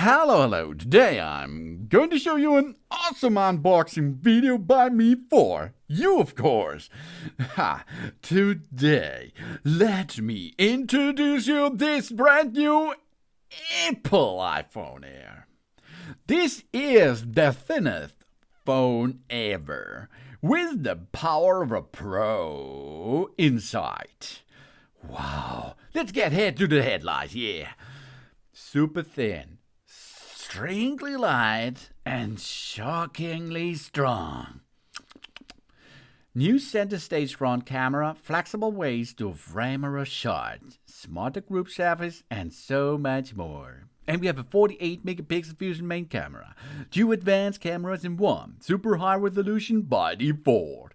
Hello. Today I'm going to show you an awesome unboxing video by me for you, of course. Today, let me introduce you this brand new Apple iPhone Air. This is the thinnest phone ever, with the power of a pro inside. Wow, let's get head to the headlights, yeah. Super thin, strangely light, and shockingly strong. New center stage front camera, flexible ways to frame a shot, smarter group selfies, and so much more. And we have a 48 megapixel fusion main camera, 2 advanced cameras in one, super high resolution by default,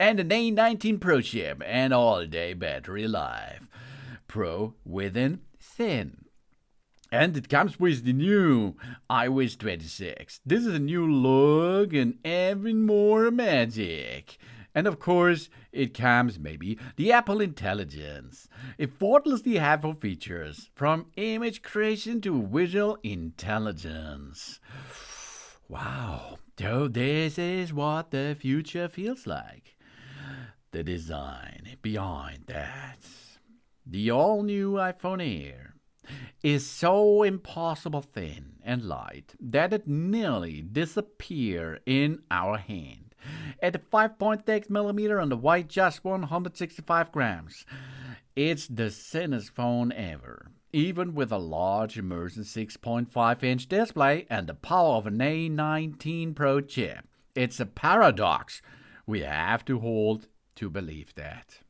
and an A19 Pro chip and all-day battery life. Pro within thin. And it comes with the new iOS 26. This is a new look and even more magic. And of course, it comes maybe the Apple Intelligence. Effortlessly helpful features, from image creation to visual intelligence. Wow, so this is what the future feels like. The design behind that. The all-new iPhone Air is so impossible thin and light that it nearly disappears in our hand. At 5.6 millimeter on the weight, just 165 grams. It's the thinnest phone ever, even with a large immersive 6.5-inch display and the power of an A19 Pro chip. It's a paradox we have to hold to believe that.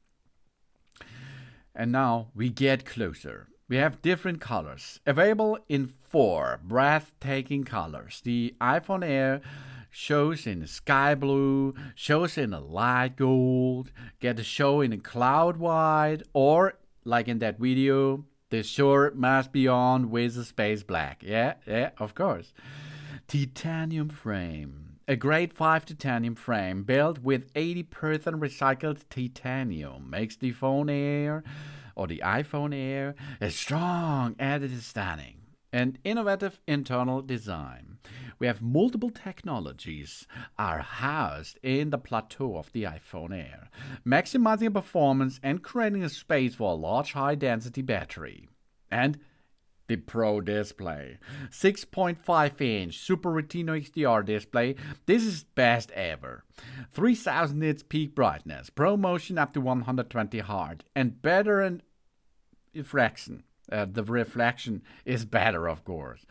And now we get closer. We have different colors, available in 4 breathtaking colors. The iPhone Air shows in sky blue, shows in a light gold, get a show in a cloud white, or, like in that video, the short must be on with a space black. Yeah, of course. Titanium frame. A grade 5 titanium frame built with 80% recycled titanium makes the phone Air or the iPhone Air a strong and it is stunning. An innovative internal design. We have multiple technologies are housed in the plateau of the iPhone Air, maximizing performance and creating a space for a large high-density battery. And the Pro display. 6.5-inch Super Retina XDR display. This is best ever. 3000 nits peak brightness, Pro Motion up to 120 Hz, and better in reflection. The reflection is better, of course.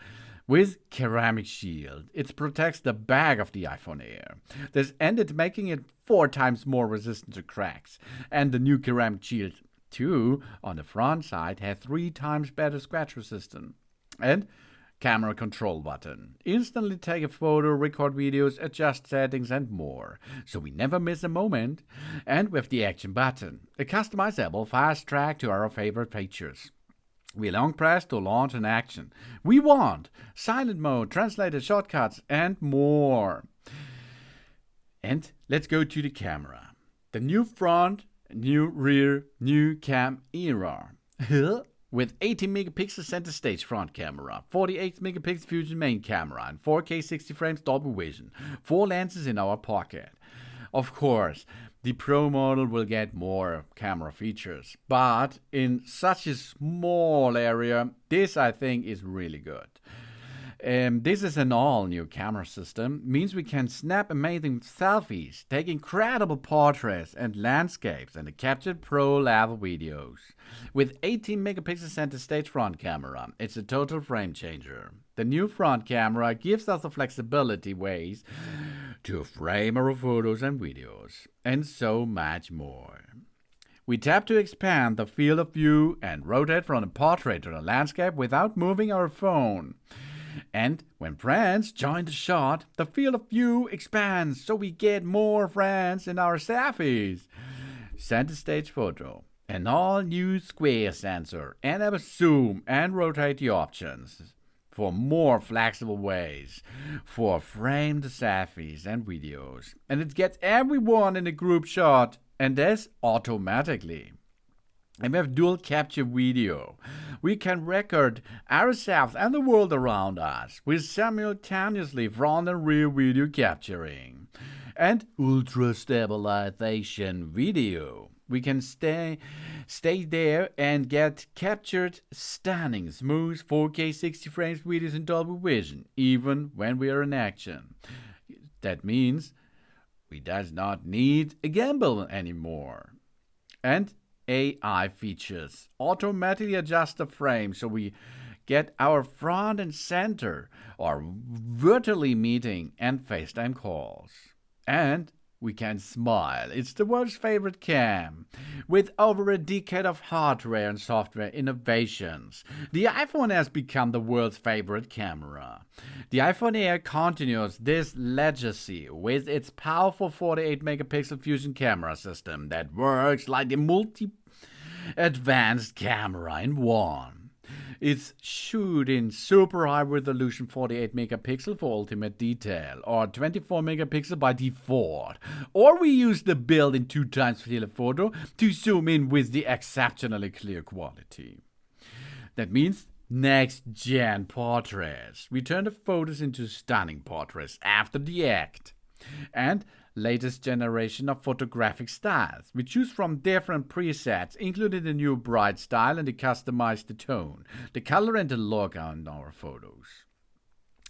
With ceramic shield, it protects the back of the iPhone Air. This ended making it 4 times more resistant to cracks. And the new ceramic shield 2 on the front side has 3 times better scratch resistance. And camera control button. Instantly take a photo, record videos, adjust settings and more. So we never miss a moment. And with the action button, a customizable fast track to our favorite features. We long press to launch an action. We want silent mode, translated shortcuts, and more. And let's go to the camera. The new front, new rear, new cam era. With 18 megapixel center stage front camera, 48 megapixel fusion main camera, and 4K 60 frames Dolby Vision. 4 lenses in our pocket. Of course, the Pro model will get more camera features, but in such a small area, this I think is really good. This is an all-new camera system, means we can snap amazing selfies, take incredible portraits and landscapes, and capture pro-level videos. With 18 megapixel center stage front camera, it's a total frame changer. The new front camera gives us the flexibility ways to frame our photos and videos, and so much more. We tap to expand the field of view and rotate from a portrait to a landscape without moving our phone. And when friends join the shot, the field of view expands, so we get more friends in our selfies. Center stage photo, an all-new square sensor, and a zoom and rotate the options for more flexible ways for framed selfies and videos. And it gets everyone in a group shot, and this automatically. And we have dual capture video We can record ourselves and the world around us with simultaneously front and rear video capturing and ultra stabilization video. We can stay there and get captured stunning, smooth 4K 60 frames videos in Dolby Vision, even when we are in action. That means we does not need a gimbal anymore. And AI features automatically adjust the frame so we get our front and center or virtually meeting and FaceTime calls. And we can smile. It's the world's favorite cam. With over a decade of hardware and software innovations, the iPhone has become the world's favorite camera. The iPhone Air continues this legacy with its powerful 48 megapixel Fusion camera system that works like a multi-advanced camera in one. It's shoot in super high resolution 48 megapixel for ultimate detail, or 24 megapixel by default. Or we use the built-in 2x telephoto to zoom in with the exceptionally clear quality. That means next-gen portraits. We turn the photos into stunning portraits after the act. And latest generation of photographic styles. We choose from different presets, including the new bright style and the customize the tone, the color and the look on our photos.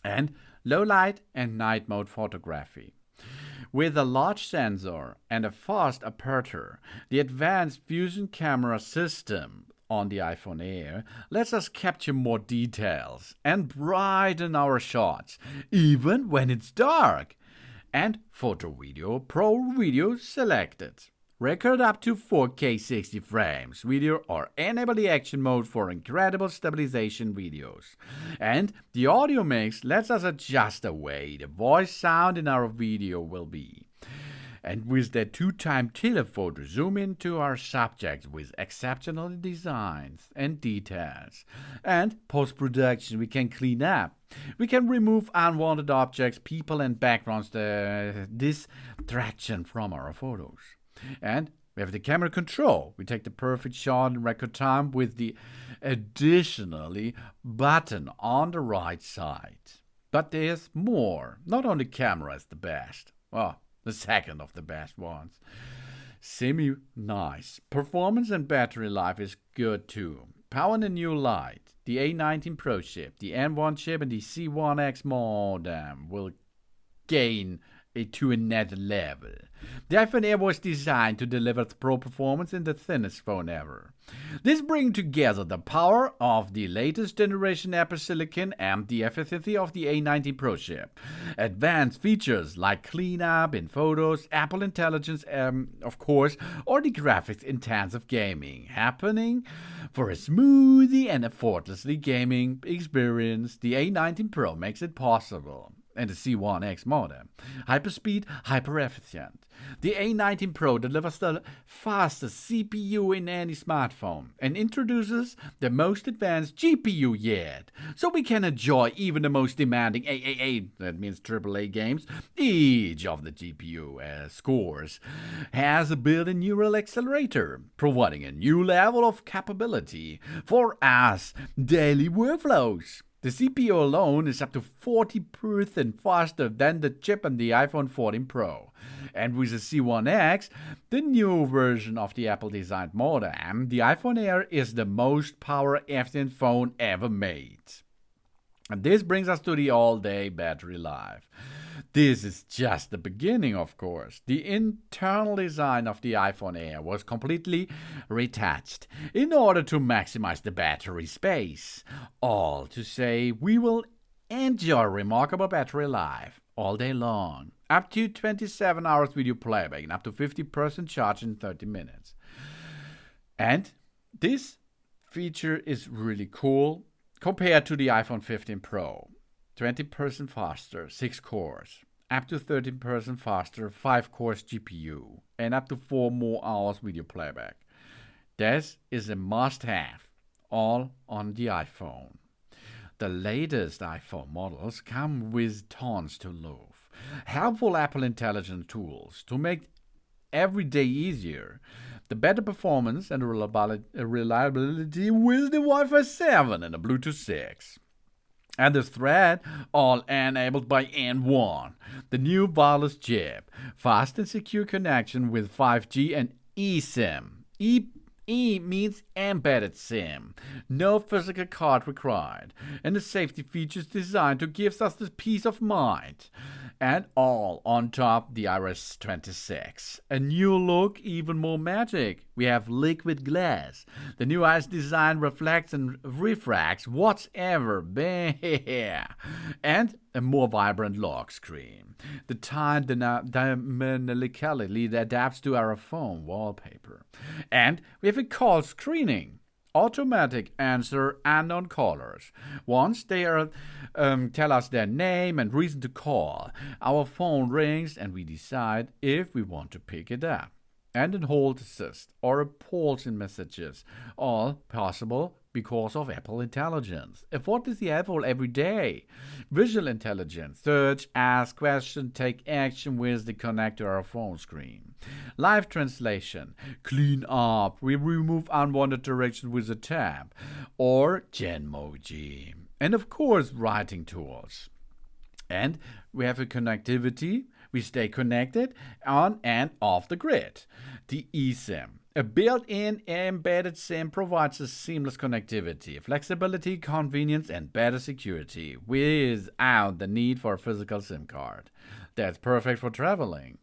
And low light and night mode photography. With a large sensor and a fast aperture, the advanced Fusion camera system on the iPhone Air lets us capture more details and brighten our shots, even when it's dark. And Photo Video Pro video selected. Record up to 4K 60 frames video or enable the action mode for incredible stabilization videos. And the audio mix lets us adjust the way the voice sound in our video will be. And with the 2x telephoto, zoom into our subjects with exceptional designs and details. And post-production, we can clean up. We can remove unwanted objects, people, and backgrounds, distraction from our photos. And we have the camera control. We take the perfect shot in record time with the additionally button on the right side. But there's more. Not only camera is the best. Well, the second of the best ones. Semi-nice. Performance and battery life is good too. Power and a new light. The A19 Pro chip, the M1 chip, and the C1X modem will gain to another level. The iPhone Air was designed to deliver pro performance in the thinnest phone ever. This brings together the power of the latest generation Apple Silicon and the efficiency of the A19 Pro chip. Advanced features like cleanup in photos, Apple Intelligence, of course, or the graphics-intensive gaming happening for a smoothie and effortlessly gaming experience. The A19 Pro makes it possible. And the C1X modem. Hyperspeed, hyper-efficient. The A19 Pro delivers the fastest CPU in any smartphone and introduces the most advanced GPU yet. So we can enjoy even the most demanding AAA, that means AAA games. Each of the GPU scores has a built-in neural accelerator, providing a new level of capability for us daily workflows. The CPU alone is up to 40% faster than the chip in the iPhone 14 Pro. And with the C1X, the new version of the Apple-designed modem, the iPhone Air is the most power-efficient phone ever made. And this brings us to the all-day battery life. This is just the beginning, of course. The internal design of the iPhone Air was completely retouched in order to maximize the battery space. All to say, we will enjoy remarkable battery life all day long. Up to 27 hours video playback and up to 50% charge in 30 minutes. And this feature is really cool compared to the iPhone 15 Pro. 20% faster, 6 cores. Up to 13% faster, 5-core GPU. And up to 4 more hours video playback. This is a must-have, all on the iPhone. The latest iPhone models come with tons to love. Helpful Apple Intelligence tools to make every day easier. The better performance and reliability with the Wi-Fi 7 and the Bluetooth 6. And the thread, all enabled by N1, the new wireless chip, fast and secure connection with 5G and eSIM. E means embedded SIM, no physical card required, and the safety features designed to give us this peace of mind. And all on top the Iris 26. A new look, even more magic. We have liquid glass. The new Iris design reflects and refracts whatever. And a more vibrant lock screen. The time dynamically adapts to our phone wallpaper. And we have a call screening. Automatic answer unknown callers. Once they tell us their name and reason to call, our phone rings and we decide if we want to pick it up. And an hold assist or a pause in messages, all possible because of Apple Intelligence. What is the Apple every day? Visual intelligence, search, ask questions, take action with the connect to our phone screen. Live translation, clean up, we remove unwanted directions with a tab. Or Genmoji. And of course, writing tools. And we have a connectivity. We stay connected on and off the grid. The eSIM. A built-in embedded SIM provides a seamless connectivity, flexibility, convenience, and better security without the need for a physical SIM card. That's perfect for traveling.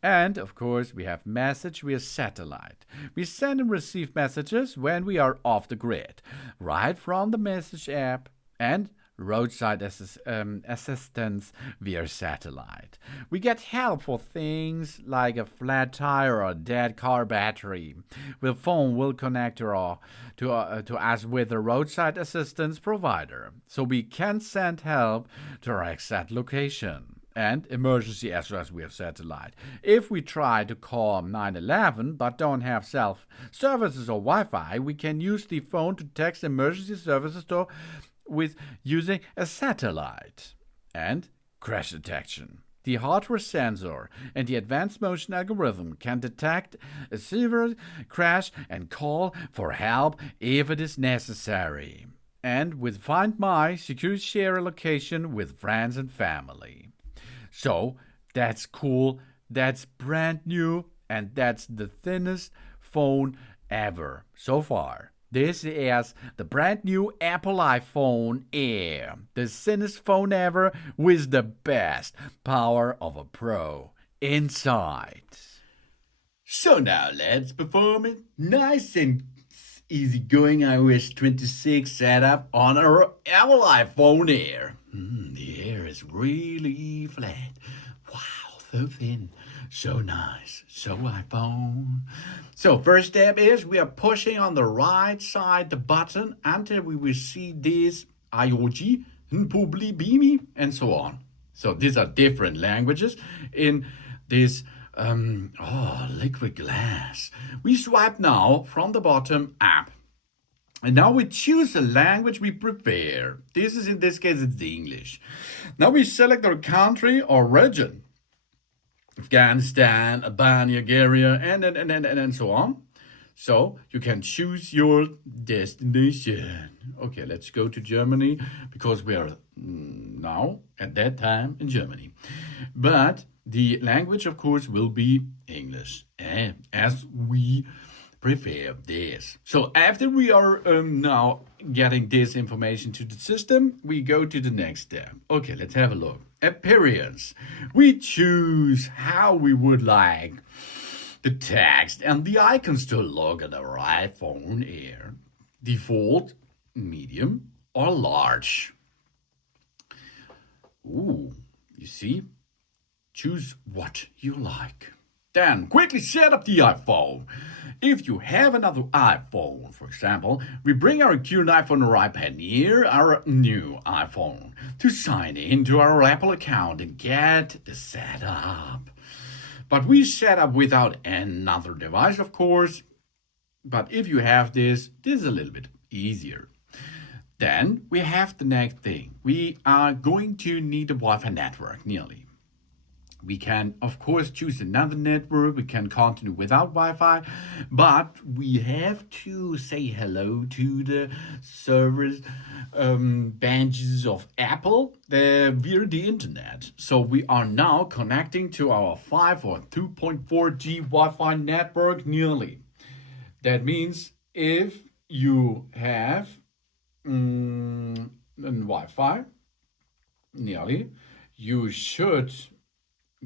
And, of course, we have message via satellite. We send and receive messages when we are off the grid, right from the message app, and roadside assistance via satellite. We get help for things like a flat tire or a dead car battery. The phone will connect to us with a roadside assistance provider, so we can send help to our exact location. And emergency SOS via satellite. If we try to call 911 but don't have cell services or Wi-Fi, we can use the phone to text emergency services with using a satellite. And crash detection. The hardware sensor and the advanced motion algorithm can detect a severe crash and call for help if it is necessary. And with Find My, secure share a location with friends and family. So, that's cool, that's brand new, and that's the thinnest phone ever so far. This is the brand new Apple iPhone Air, the thinnest phone ever with the best power of a pro inside. So now let's perform it nice and easygoing iOS 26 setup on our Apple iPhone Air. The Air is really flat. Wow, so thin. So nice. So iPhone. So first step is we are pushing on the right side the button until we will see this IOG, Publi Bimi, and so on. So these are different languages in this liquid glass. We swipe now from the bottom up. And now we choose the language we prefer. In this case, it's the English. Now we select our country or region. Afghanistan, Albania, Bulgaria, and so on. So you can choose your destination. Okay, let's go to Germany because we are now at that time in Germany. But the language, of course, will be English, as we prefer this. So after we are now getting this information to the system, we go to the next step. Okay, let's have a look. Appearance. We choose how we would like the text and the icons to look at our iPhone Air. Default, medium, or large. Ooh, you see? Choose what you like. Then quickly set up the iPhone. If you have another iPhone, for example, we bring our current iPhone or iPad near our new iPhone to sign into our Apple account and get the setup. But we set up without another device, of course. But if you have this is a little bit easier. Then we have the next thing. We are going to need a Wi-Fi network, nearly. We can, of course, choose another network. We can continue without Wi-Fi, but we have to say hello to the service branches of Apple via the internet. So we are now connecting to our 5 or 2.4G Wi-Fi network nearly. That means if you have Wi-Fi nearly, you should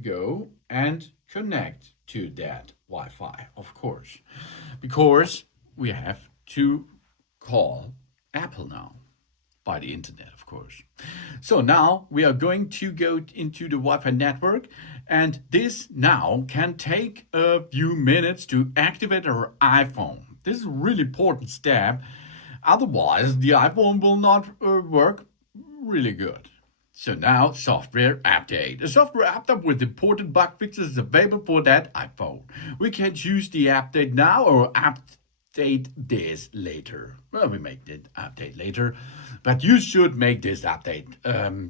go and connect to that Wi-Fi, of course, because we have to call Apple now by the internet, of course. So now we are going to go into the Wi-Fi network, and this now can take a few minutes to activate our iPhone. This is a really important step. Otherwise, the iPhone will not work really good. So now, software update. A software update with important bug fixes is available for that iPhone. We can choose the update now or update this later. Well, we make the update later, but you should make this update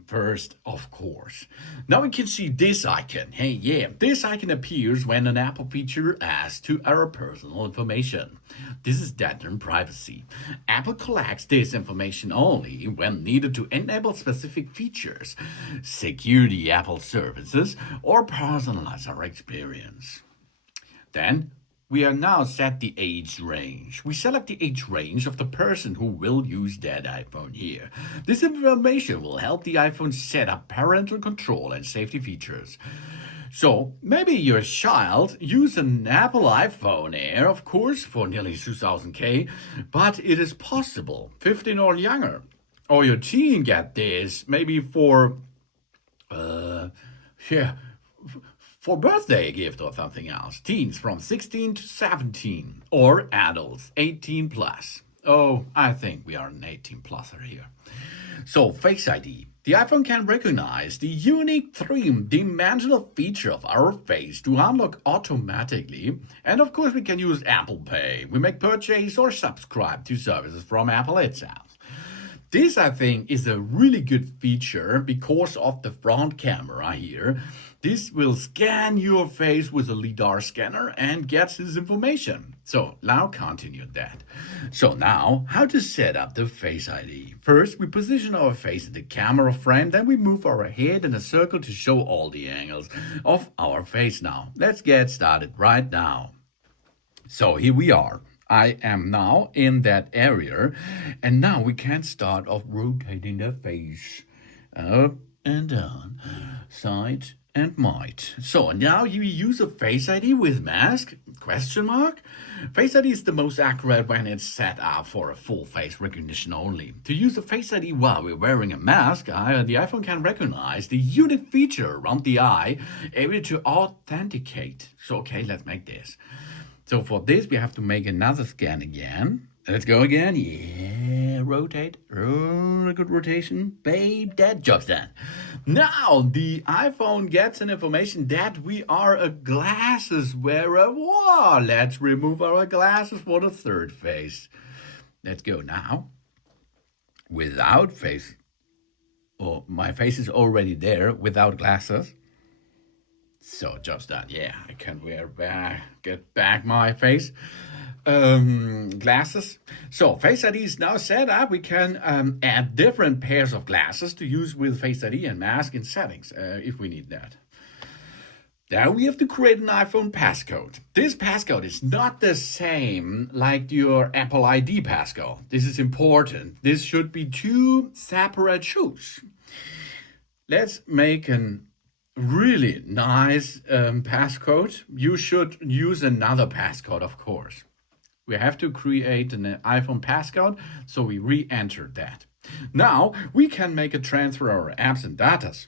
first, of course. Now we can see this icon. Hey, yeah, this icon appears when an Apple feature adds to our personal information. This is data and privacy. Apple collects this information only when needed to enable specific features, secure the Apple services, or personalize our experience. Then we are now set the age range. We select the age range of the person who will use that iPhone here. This information will help the iPhone set up parental control and safety features. So maybe your child use an Apple iPhone Air, of course, for nearly 2000K, but it is possible 15 or younger. Or your teen get this maybe for for birthday gift or something else. Teens from 16 to 17 or adults 18 plus. Oh, I think we are an 18 pluser here. So Face ID. The iPhone can recognize the unique three-dimensional feature of our face to unlock automatically. And of course we can use Apple Pay. We make purchase or subscribe to services from Apple itself. This, I think, is a really good feature because of the front camera here. This will scan your face with a LiDAR scanner and gets this information. So now continue that. So now, how to set up the Face ID. First, we position our face in the camera frame, then we move our head in a circle to show all the angles of our face now. Let's get started right now. So here we are. I am now in that area, and now we can start off rotating the face up and down, side and might. So now you use a Face ID with mask? Question mark? Face ID is the most accurate when it's set up for a full face recognition only. To use a Face ID while we're wearing a mask, the iPhone can recognize the unique feature around the eye, able to authenticate. So okay, let's make this. So for this, we have to make another scan again. Let's go again. Yeah, rotate. Oh, a good rotation. Babe, that job's done. Now, the iPhone gets an information that we are a glasses wearer. Whoa, let's remove our glasses for the third face. Let's go now. Without face. Oh, my face is already there without glasses. So job's done. Yeah, I can get back my face glasses. So Face ID is now set up. We can add different pairs of glasses to use with Face ID and mask in settings if we need that. Now we have to create an iPhone passcode. This passcode is not the same like your Apple ID passcode. This is important. This should be two separate shoes. Let's make an really nice passcode. You should use another passcode, of course. We have to create an iPhone passcode, so we re-enter that. Now we can make a transfer of our apps and datas.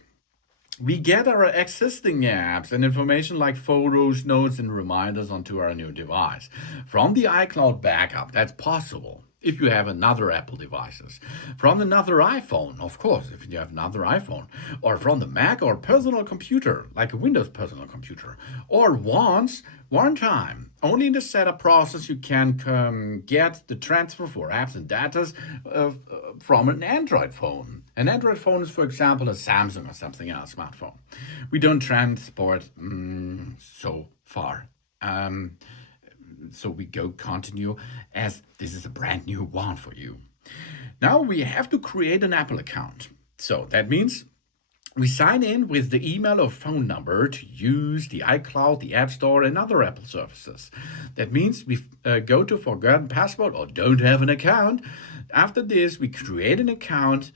We get our existing apps and information like photos, notes, and reminders onto our new device. From the iCloud backup, that's possible if you have another Apple devices. From another iPhone, of course, if you have another iPhone. Or from the Mac or personal computer, like a Windows personal computer. Or one time. Only in the setup process you can get the transfer for apps and datas from an Android phone. An Android phone is, for example, a Samsung or something else smartphone. We don't transport so far. So we go continue as this is a brand new one for you. Now we have to create an Apple account. So that means we sign in with the email or phone number to use the iCloud, the App Store, and other Apple services. That means we go to forgotten password or don't have an account. After this, we create an account.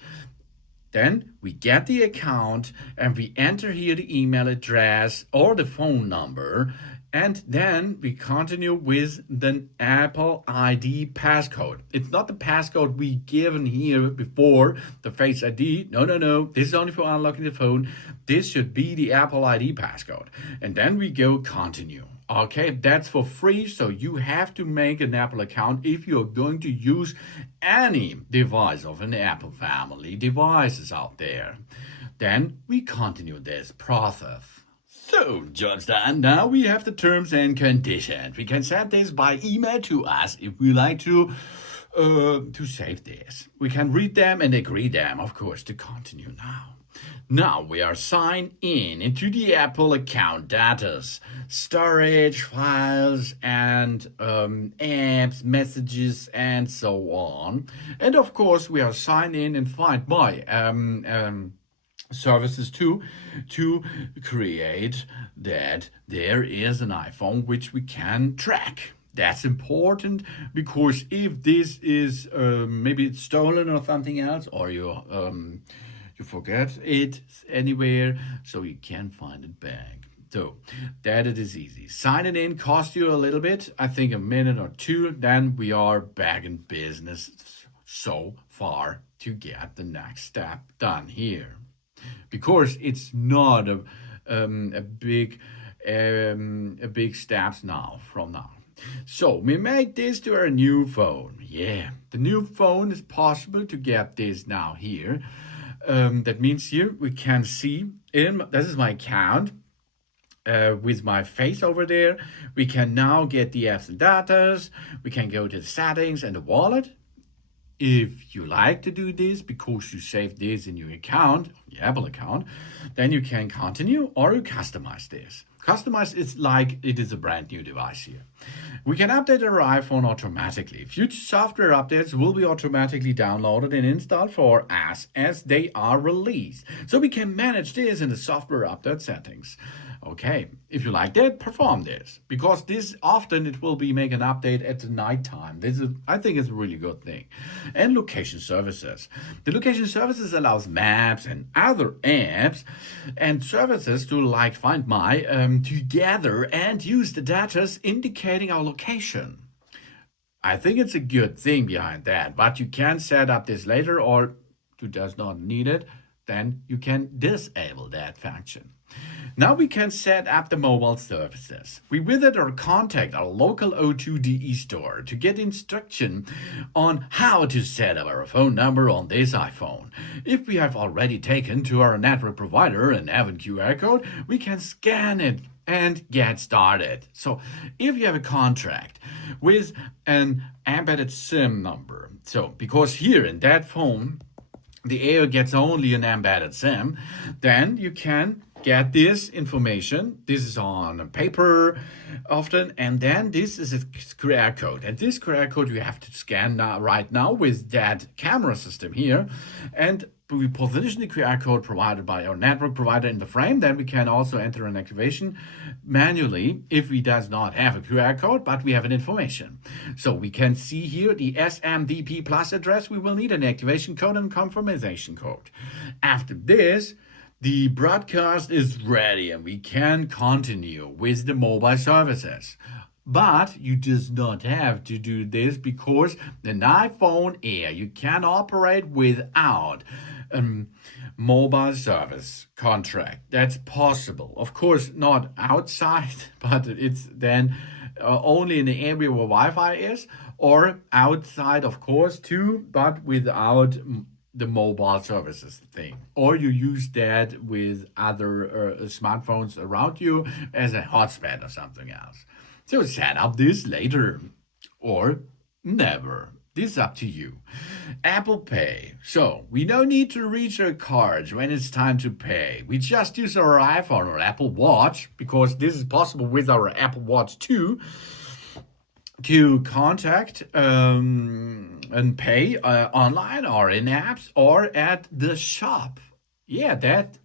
Then we get the account and we enter here the email address or the phone number. And then we continue with the Apple ID passcode. It's not the passcode we given here before, the Face ID. No. This is only for unlocking the phone. This should be the Apple ID passcode. And then we go continue. Okay, that's for free. So you have to make an Apple account if you're going to use any device of an Apple family devices out there. Then we continue this process. So, Johnston, now we have the terms and conditions. We can send this by email to us if we like to save this. We can read them and agree them, of course, to continue now. Now we are signed in into the Apple account data, storage, files, and apps, messages, and so on. And of course, we are signed in and Find My services to create that there is an iPhone which we can track. That's important because if this is maybe it's stolen or something else, or you forget it anywhere, so you can find it back. So that it is easy. Sign it in, cost you a little bit, I think a minute or two, then we are back in business so far to get the next step done here. Because it's not a big steps now from now. So we make this to our new phone. Yeah, the new phone is possible to get this now here. That means here we can see this is my account with my face over there. We can now get the apps and datas. We can go to the settings and the wallet. If you like to do this because you saved this in your account, your Apple account, then you can continue or you customize this. Customize is like it is a brand new device here. We can update our iPhone automatically. Future software updates will be automatically downloaded and installed for us as they are released. So we can manage this in the software update settings. Okay, if you like that, perform this. Because this often it will be make an update at the night time. I think it's a really good thing. And location services. The location services allows maps and other apps and services to like Find My to gather and use the data indicating our location. I think it's a good thing behind that, but you can set up this later or you does not need it, then you can disable that function. Now we can set up the mobile services. We visit or contact our local O2DE store to get instruction on how to set up our phone number on this iPhone. If we have already taken to our network provider and have a QR code, we can scan it and get started. So if you have a contract with an embedded SIM number, so because here in that phone, the AO gets only an embedded SIM, then you can get this information. This is on paper often, and then this is a QR code. And this QR code you have to scan right now with that camera system here. And we position the QR code provided by our network provider in the frame. Then we can also enter an activation manually if we does not have a QR code, but we have an information. So we can see here the SMDP Plus address. We will need an activation code and confirmation code. After this, the broadcast is ready and we can continue with the mobile services. But you does not have to do this because the iPhone Air you can operate without mobile service contract. That's possible. Of course, not outside, but it's then only in the area where Wi-Fi is, or outside, of course, too, but without the mobile services thing. Or you use that with other smartphones around you as a hotspot or something else. So set up this later or never. This is up to you. Apple Pay. So we don't need to reach our cards when it's time to pay. We just use our iPhone or Apple Watch, because this is possible with our Apple Watch too, to contact and pay online or in apps or at the shop. Yeah, that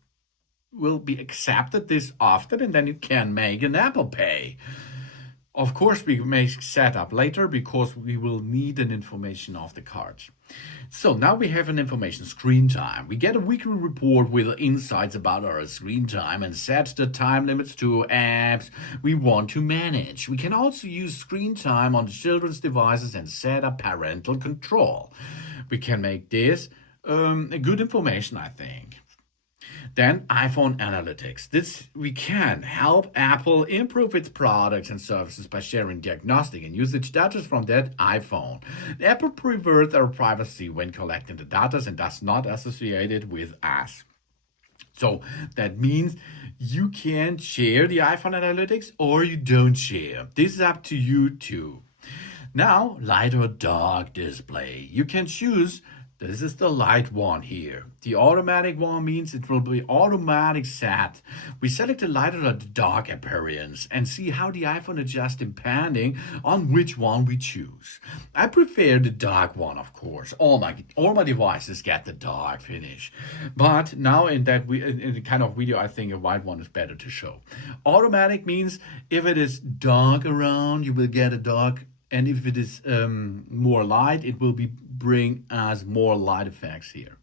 will be accepted this often, and then you can make an Apple Pay. Of course, we may set up later because we will need an information of the cards. So now we have an information screen time. We get a weekly report with insights about our screen time and set the time limits to apps we want to manage. We can also use screen time on children's devices and set up parental control. We can make this a good information, I think. Then iPhone Analytics. This we can help Apple improve its products and services by sharing diagnostic and usage data from that iPhone. Apple prefers our privacy when collecting the data and does not associate it with us. So that means you can share the iPhone Analytics or you don't share. This is up to you too. Now, light or dark display. You can choose. This is the light one here. The automatic one means it will be automatic set. We select the light or the dark appearance and see how the iPhone adjusts depending on which one we choose. I prefer the dark one, of course. All my devices get the dark finish. But now in the kind of video, I think a white one is better to show. Automatic means if it is dark around, you will get a dark. And if it is more light, it will bring us more light effects here.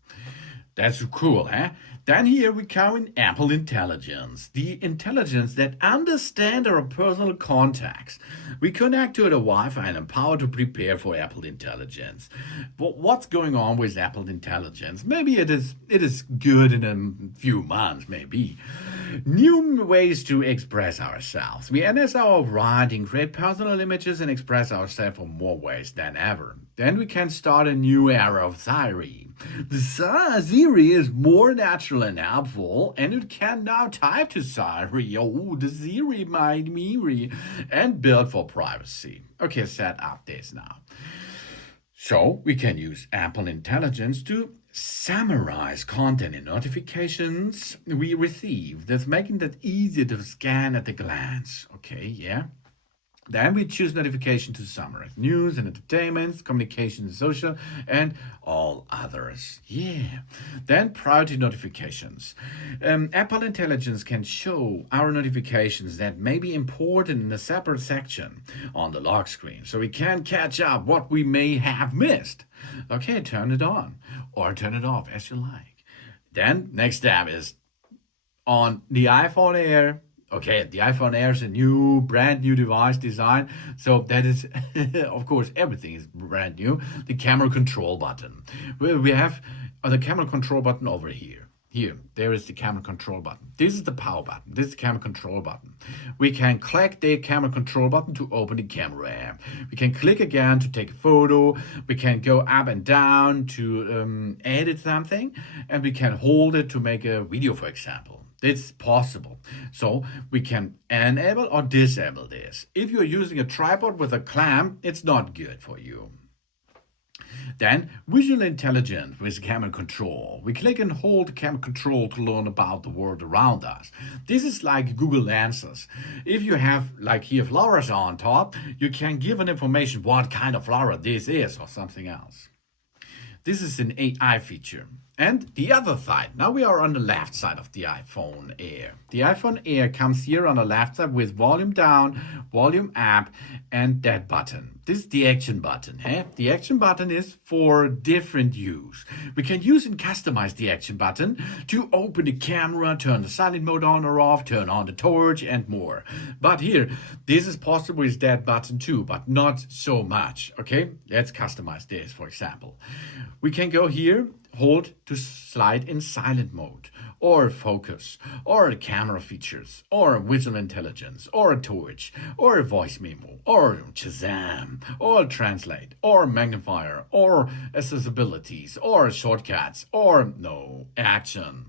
That's cool, huh? Then here we come in Apple Intelligence, the intelligence that understands our personal contacts. We connect to the Wi-Fi and empower to prepare for Apple Intelligence. But what's going on with Apple Intelligence? Maybe it is good in a few months, maybe. New ways to express ourselves. We enhance our writing, create personal images, and express ourselves in more ways than ever. Then we can start a new era of Siri. The Siri is more natural and helpful, and it can now type to Siri. Oh, the Siri might me and build for privacy. Okay, set up this now. So we can use Apple Intelligence to summarize content and notifications we receive. That's making that easier to scan at a glance. Okay, yeah. Then we choose notification to summarize news and entertainment, communication and social, and all others. Yeah. Then priority notifications. Apple Intelligence can show our notifications that may be important in a separate section on the lock screen, so we can catch up what we may have missed. Okay, turn it on or turn it off as you like. Then next step is on the iPhone Air. Okay, the iPhone Air is a brand new device design. So that is, of course, everything is brand new. The camera control button. We have the camera control button over here. Here, there is the camera control button. This is the power button. This is the camera control button. We can click the camera control button to open the camera app. We can click again to take a photo. We can go up and down to edit something. And we can hold it to make a video, for example. It's possible. So we can enable or disable this. If you're using a tripod with a clamp, it's not good for you. Then visual intelligence with camera control. We click and hold camera control to learn about the world around us. This is like Google Lenses. If you have, like here, flowers on top, you can give an information what kind of flower this is or something else. This is an AI feature. And the other side, now we are on the left side of the iPhone Air. The iPhone Air comes here on the left side with volume down, volume up, and that button. This is the action button. The action button is for different use. We can use and customize the action button to open the camera, turn the silent mode on or off, turn on the torch, and more. But here, this is possible with that button too, but not so much. Okay, let's customize this, for example. We can go here, hold to slide in silent mode, or focus, or camera features, or visual intelligence, or torch, or voice memo, or Shazam, or translate, or magnifier, or accessibilities, or shortcuts, or no action.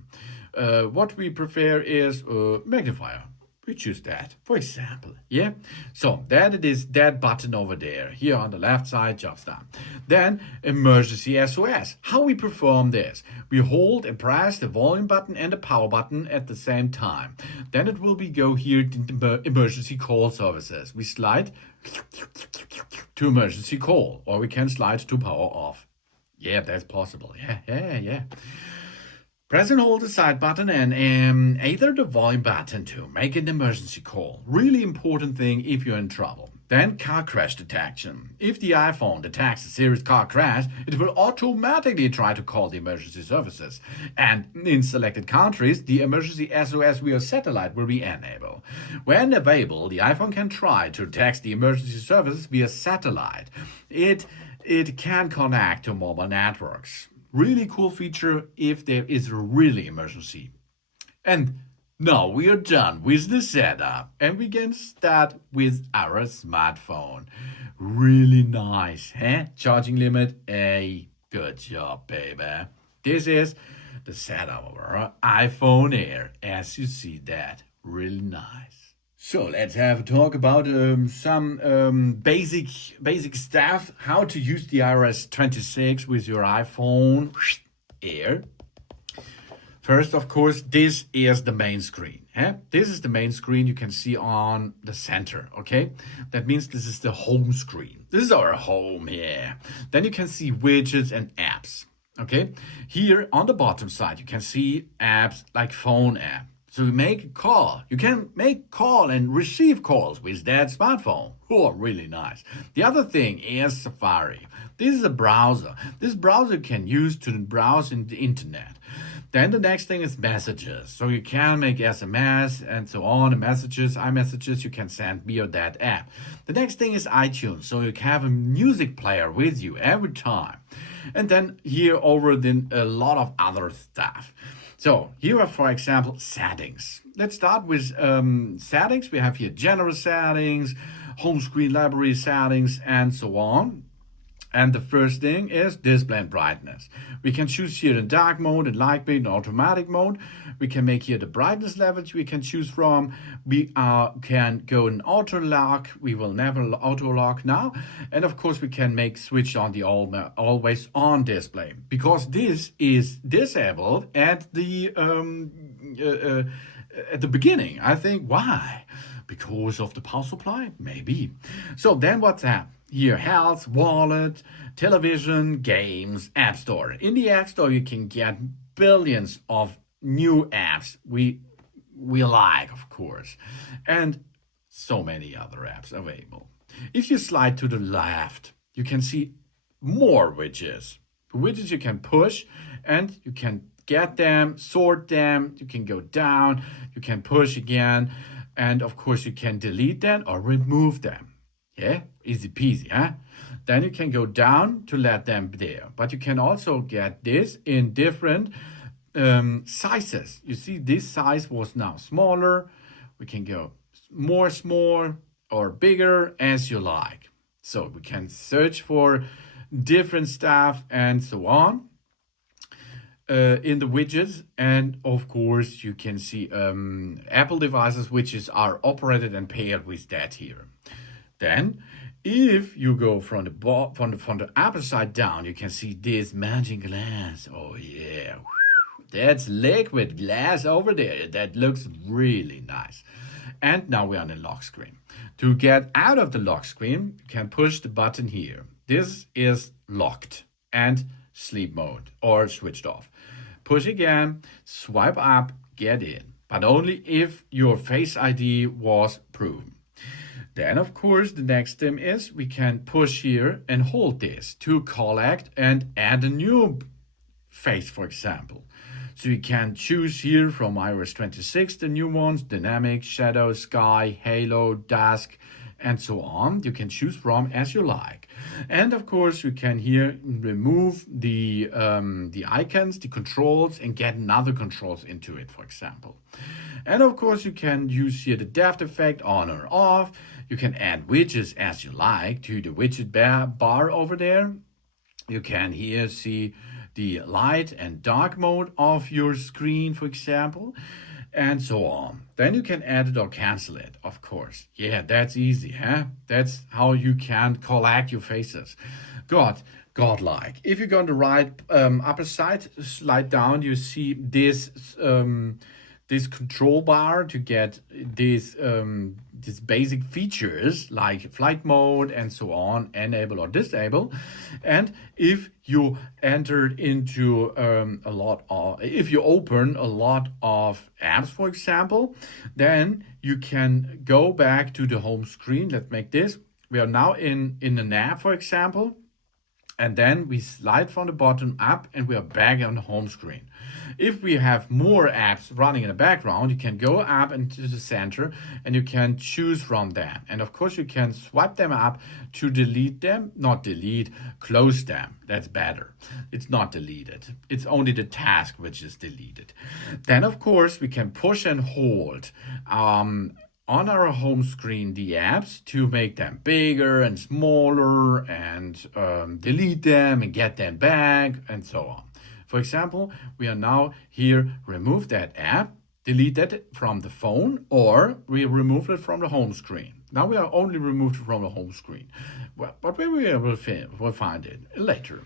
What we prefer is magnifier. We choose that, for example. Yeah. So that it is that button over there, here on the left side, jobs done. Then emergency SOS. How we perform this? We hold and press the volume button and the power button at the same time. Then it will be go here to the emergency call services. We slide to emergency call, or we can slide to power off. Yeah, that's possible. Yeah. Press and hold the side button and either the volume button to make an emergency call. Really important thing if you're in trouble. Then car crash detection. If the iPhone detects a serious car crash, it will automatically try to call the emergency services. And in selected countries, the emergency SOS via satellite will be enabled. When available, the iPhone can try to text the emergency services via satellite. It can connect to mobile networks. Really cool feature if there is a really emergency. And now we are done with the setup and we can start with our smartphone. Really nice, huh? Charging limit, hey, good job, baby. This is the setup of our iPhone Air, as you see that. Really nice. So let's have a talk about some basic stuff. How to use the iOS 26 with your iPhone Air. First, of course, this is the main screen. This is the main screen you can see on the center, okay? That means this is the home screen. This is our home here. Then you can see widgets and apps, okay? Here on the bottom side, you can see apps like phone app. So you make a call. You can make call and receive calls with that smartphone. Oh, really nice. The other thing is Safari. This is a browser. This browser you can use to browse in the internet. Then the next thing is messages. So you can make SMS and so on. Messages, iMessages you can send via that app. The next thing is iTunes. So you can have a music player with you every time. And then here over then a lot of other stuff. So here are, for example, settings. Let's start with settings. We have here general settings, home screen library settings, and so on. And the first thing is display and brightness. We can choose here in dark mode, in light mode, and automatic mode. We can make here the brightness levels we can choose from. We can go in auto lock. We will never auto lock now. And of course, we can make switch on the always on display because this is disabled at the beginning. I think why? Because of the power supply? Maybe. So then what's that? Here, health, wallet, television, games, app store. In the app store, you can get billions of new apps we like, of course, and so many other apps available. If you slide to the left, you can see more widgets. Widgets you can push and you can get them, sort them, you can go down, you can push again, and of course you can delete them or remove them. Yeah, easy peasy, huh? Then you can go down to let them there. But you can also get this in different sizes. You see, this size was now smaller. We can go more small or bigger as you like. So we can search for different stuff and so on in the widgets. And of course, you can see Apple devices, which are operated and paired with that here. Then, if you go from the upper side down, you can see this magic glass. Oh yeah, that's liquid glass over there. That looks really nice. And now we're on the lock screen. To get out of the lock screen, you can push the button here. This is locked and sleep mode or switched off. Push again, swipe up, get in, but only if your Face ID was proven. Then, of course, the next thing is we can push here and hold this to collect and add a new face, for example. So you can choose here from iOS 26, the new ones, Dynamic, Shadow, Sky, Halo, Dusk, and so on. You can choose from as you like. And of course, you can here remove the icons, the controls, and get another controls into it, for example. And of course, you can use here the depth effect on or off. You can add widgets as you like to the widget bar over there. You can here see the light and dark mode of your screen, for example. and so on. Then you can add it or cancel it, of course. Yeah, that's easy, huh? That's how you can collect your faces. Godlike. If you go on the right upper side, slide down, you see this control bar to get these basic features like flight mode and so on, enable or disable. And if you entered into if you open a lot of apps, for example, then you can go back to the home screen. Let's make this. We are now in an app, for example. And then we slide from the bottom up and we are back on the home screen. If we have more apps running in the background, you can go up into the center and you can choose from them. And of course, you can swipe them up to delete them, not delete, close them. That's better. It's not deleted. It's only the task which is deleted. Then, of course, we can push and hold on our home screen the apps to make them bigger and smaller and delete them and get them back and so on. For example, we are now here, remove that app, delete that from the phone, or we remove it from the home screen. Now we are only removed from the home screen. Well, but we will find it later.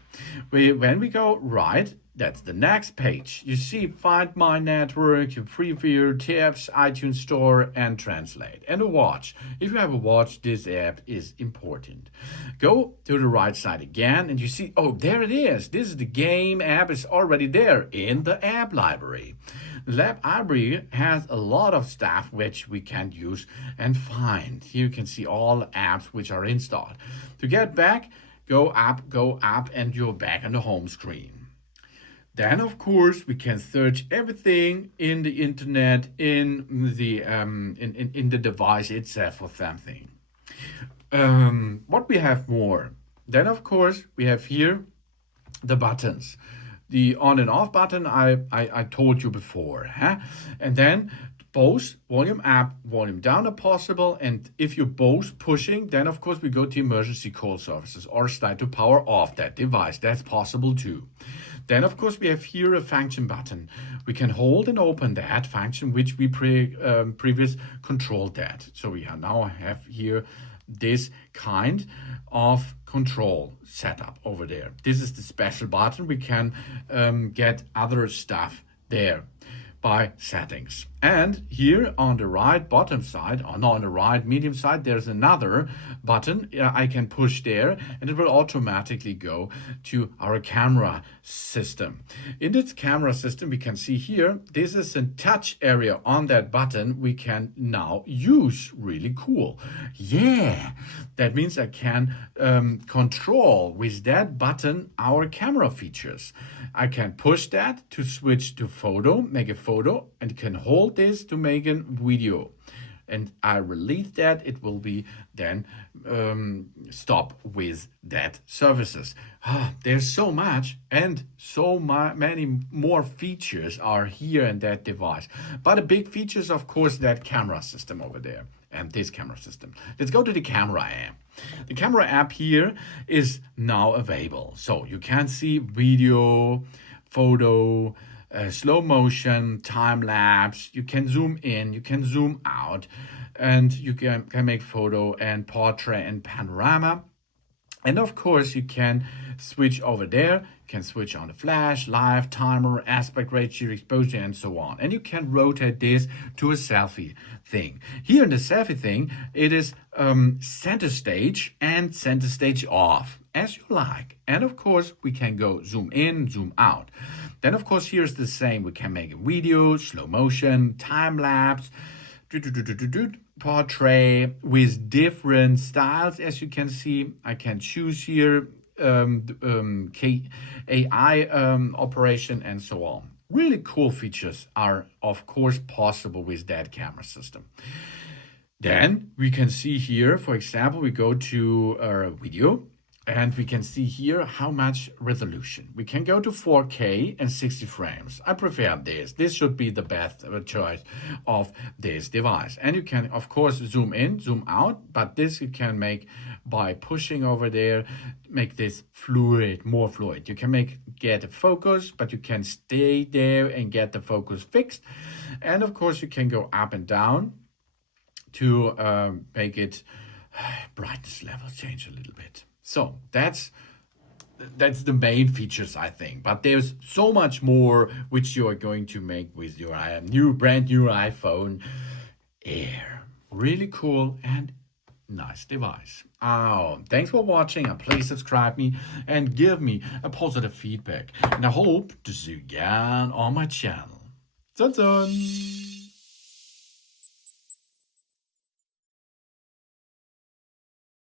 When we go right, that's the next page. You see Find My Network, you preview, tips, iTunes Store, and translate. And a watch. If you have a watch, this app is important. Go to the right side again, and you see, oh, there it is. This is the game app is already there in the app library. The lab library has a lot of stuff which we can use and find. Here you can see all apps which are installed. To get back, go up, and you're back on the home screen. Then, of course, we can search everything in the internet, in the device itself for something. What we have more? Then, of course, we have here the buttons. The on and off button I told you before. Huh? And then both volume up, volume down are possible. And if you're both pushing, then of course we go to emergency call services or start to power off that device. That's possible too. Then of course we have here a function button. We can hold and open that function which we previous controlled that. So we now have here this kind of control setup over there. This is the special button. We can get other stuff there by settings. And here on the right bottom side, or not on the right medium side, there's another button I can push there, and it will automatically go to our camera system. In this camera system, we can see here, this is a touch area on that button we can now use. Really cool. Yeah, that means I can control with that button our camera features. I can push that to switch to photo, make a photo, and can hold this to make a video. And I release that, it will be then stop with that services. There's so much and so many more features are here in that device. But a big feature is of course that camera system over there and this camera system. Let's go to the camera app. The camera app here is now available. So you can see video, photo, slow motion, time lapse. You can zoom in, you can zoom out, and you can make photo and portrait and panorama. And of course, you can switch over there. You can switch on the flash, live, timer, aspect ratio, exposure, and so on. And you can rotate this to a selfie thing. Here in the selfie thing, it is center stage and center stage off, as you like. And of course, we can go zoom in, zoom out. Then, of course, here's the same. We can make a video, slow motion, time lapse, portrait with different styles. As you can see, I can choose here AI operation and so on. Really cool features are, of course, possible with that camera system. Then we can see here, for example, we go to our video. And we can see here how much resolution. We can go to 4K and 60 frames. I prefer this. This should be the best choice of this device. And you can, of course, zoom in, zoom out, but this you can make by pushing over there, make this fluid, more fluid. You can get a focus, but you can stay there and get the focus fixed. And of course, you can go up and down to make it brightness level change a little bit. So that's the main features, I think. But there's so much more which you are going to make with your brand new iPhone Air. Really cool and nice device. Oh, thanks for watching. Please subscribe me and give me a positive feedback. And I hope to see you again on my channel. Dun dun.